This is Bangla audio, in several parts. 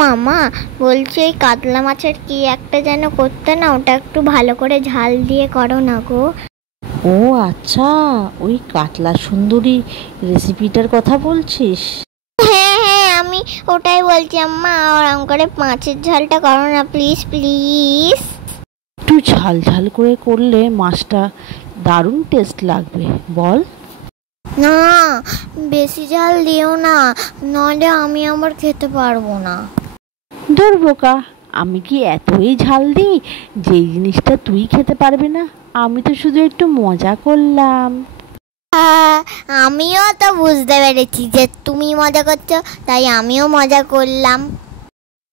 মামা, বলছি ওই কাতলা মাছের কি একটা যেন করতে না, ওটা একটু ভালো করে ঝাল দিয়ে করো না গো। ও আচ্ছা, ওই কাতলা সুন্দরী রেসিপিটার কথা বলছিস? হ্যাঁ হ্যাঁ, আমি ওটাই বলছি আম্মা, ওরকম করে মাছের ঝালটা করো না প্লিজ প্লিজ। একটু ঝাল ঝাল করে করলে মাছটা দারুণ টেস্ট লাগবে, বল। না, বেশি ঝাল দিও না, নইলে আমি আবার খেতে পারবো না। ধুর বোকা, আমি কি এতই ঝাল দিই যে জিনিসটা তুই খেতে পারবি না? আমি তো শুধু একটু মজা করলাম। আমিও তো বুঝতে পেরেছি যে তুমি মজা করছো, তাই আমিও মজা করলাম।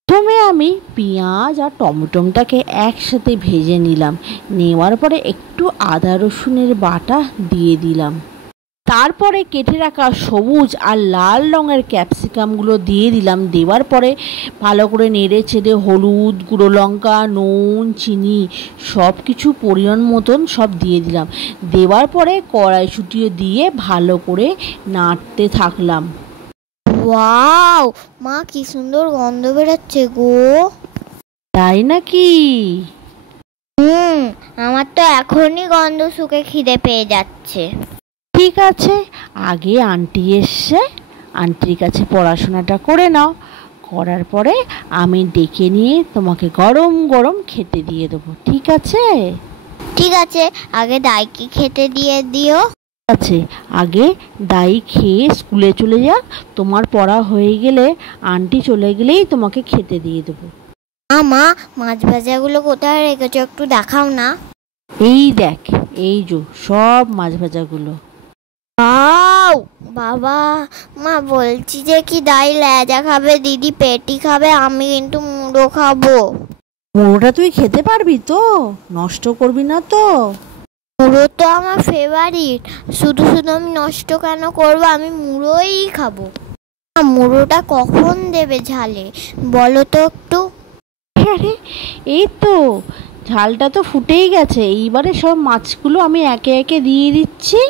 প্রথমে আমি পেঁয়াজ আর টমেটোটাকে একসাথে ভেজে নিলাম। নেওয়ার পরে একটু আদা রসুনের বাটা দিয়ে দিলাম। তারপরে কেটে রাখা সবুজ আর লাল রঙের ক্যাপসিকামগুলো দিয়ে দিলাম। দেওয়ার পরে ভালো করে নেড়ে চেড়ে হলুদ, গুঁড়ো লঙ্কা, নুন, চিনি সব কিছু পরিমাণ মতন সব দিয়ে দিলাম। দেওয়ার পরে কড়াইশুঁটিও দিয়ে ভালো করে নাড়তে থাকলাম। ওয়াও মা, কি সুন্দর গন্ধ বেরোচ্ছে গো। তাই নাকি? আমার তো এখনই গন্ধ শুকে খিদে পেয়ে যাচ্ছে। ঠিক আছে, আগে আন্টি এসছে, আন্টির কাছে পড়াশোনাটা করে নাও। করার পরে আমি ডেকে নিয়ে তোমাকে গরম গরম খেতে দিয়ে দেবো, ঠিক আছে? ঠিক আছে, আগে দাইকে খেতে দিয়ে দিও। আছে, আগে দাই খেয়ে স্কুলে চলে যাক, তোমার পড়া হয়ে গেলে আন্টি চলে গেলেই তোমাকে খেতে দিয়ে দেবো। মা, মাছ ভাজাগুলো কোথায় রেখেছো, একটু দেখাও না। এই দেখ, এই যে সব মাছ ভাজাগুলো। বাবা, মা বলছি যে কি দাই লেজা খাবে, দিদি পেটি খাবে, আমি কিন্তু মুড়ো খাবো। মুড়োটা তুই খেতে পারবি তো? নষ্ট করবি না তো? মুড়ো তো আমার ফেভারিট, শুধু শুধু আমি নষ্ট কেন করবো, আমি মুড়োই খাবো। মুড়োটা কখন দেবে ঝালে বলো তো একটু। আরে এই তো ঝালটা তো ফুটেই গেছে, এইবারে সব মাছগুলো আমি একে একে দিয়ে দিচ্ছি।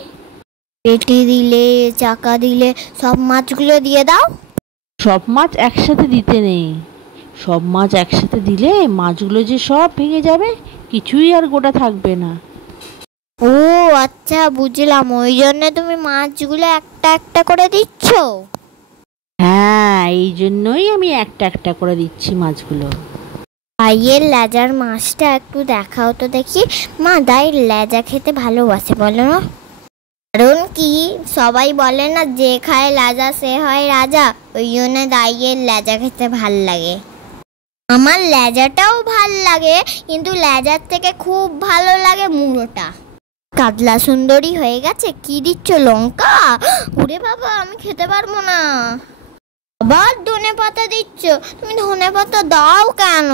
পেটি দিলে, চাকা দিলে, সব মাছগুলো দিয়ে দাও। সব মাছ একসাথে দিতে নেই, সব মাছ একসাথে দিলে মাছগুলো যে সব ভেঙে যাবে, কিছুই আর গোটা থাকবে না। ও আচ্ছা, বুঝলাম, ওই জন্য তুমি মাছগুলো একটা একটা করে দিচ্ছ। হ্যাঁ, এই জন্যই আমি একটা একটা করে দিচ্ছি মাছগুলো। দাইয়ের লেজার মাছটা একটু দেখাও তো দেখি। মা, দাই লেজা খেতে ভালোবাসে বলো না? কারণ কি, সবাই বলে না যে খায় লেজা সে হয় রাজা, ওই জন্য দাইয়ের লেজা খেতে ভাল লাগে। আমার লেজাটাও ভাল লাগে, কিন্তু লেজার থেকে খুব ভালো লাগে মুড়োটা। কাতলা সুন্দরী হয়ে গেছে, কি দিচ্ছ, লঙ্কা? ওরে বাবা, আমি খেতে পারবো না। আবার ধনে পাতা দিচ্ছ, তুমি ধনে পাতা দাও কেন?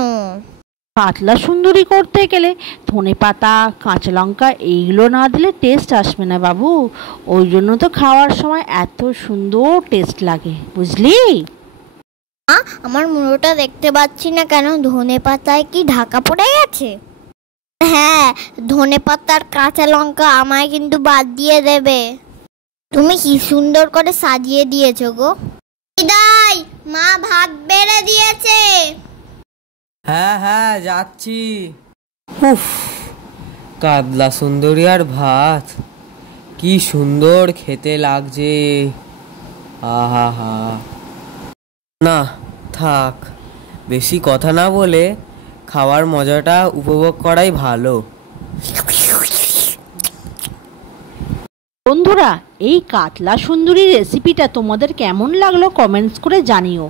কাতলা সুন্দরী করতে গেলে ধনে পাতা, কাঁচা লঙ্কা এইগুলো না দিলে টেস্ট আসবে না বাবু। ওই জন্য তো খাওয়ার সময় এত সুন্দর টেস্ট লাগে, বুঝলি? আমার মুড়োটা দেখতে পাচ্ছি না কেন, ধনে পাতায় কি ঢাকা পড়ে গেছে? হ্যাঁ, ধনে পাতার কাঁচা লঙ্কা আমায় কিন্তু বাদ দিয়ে দেবে। তুমি কি সুন্দর করে সাজিয়ে দিয়েছো গো। বিদাই, মা ভাত বেড়ে দিয়েছে। হ্যাঁ হ্যাঁ, যাচ্ছি। উফ, কাতলা সুন্দরী আর ভাত কি সুন্দর খেতে লাগছে। আহা হা, না থাক, বেশি কথা না বলে খাওয়ার মজাটা উপভোগ করাই ভালো। বন্ধুরা, এই কাতলা সুন্দরী রেসিপিটা তোমাদের কেমন লাগলো কমেন্টস করে জানিও।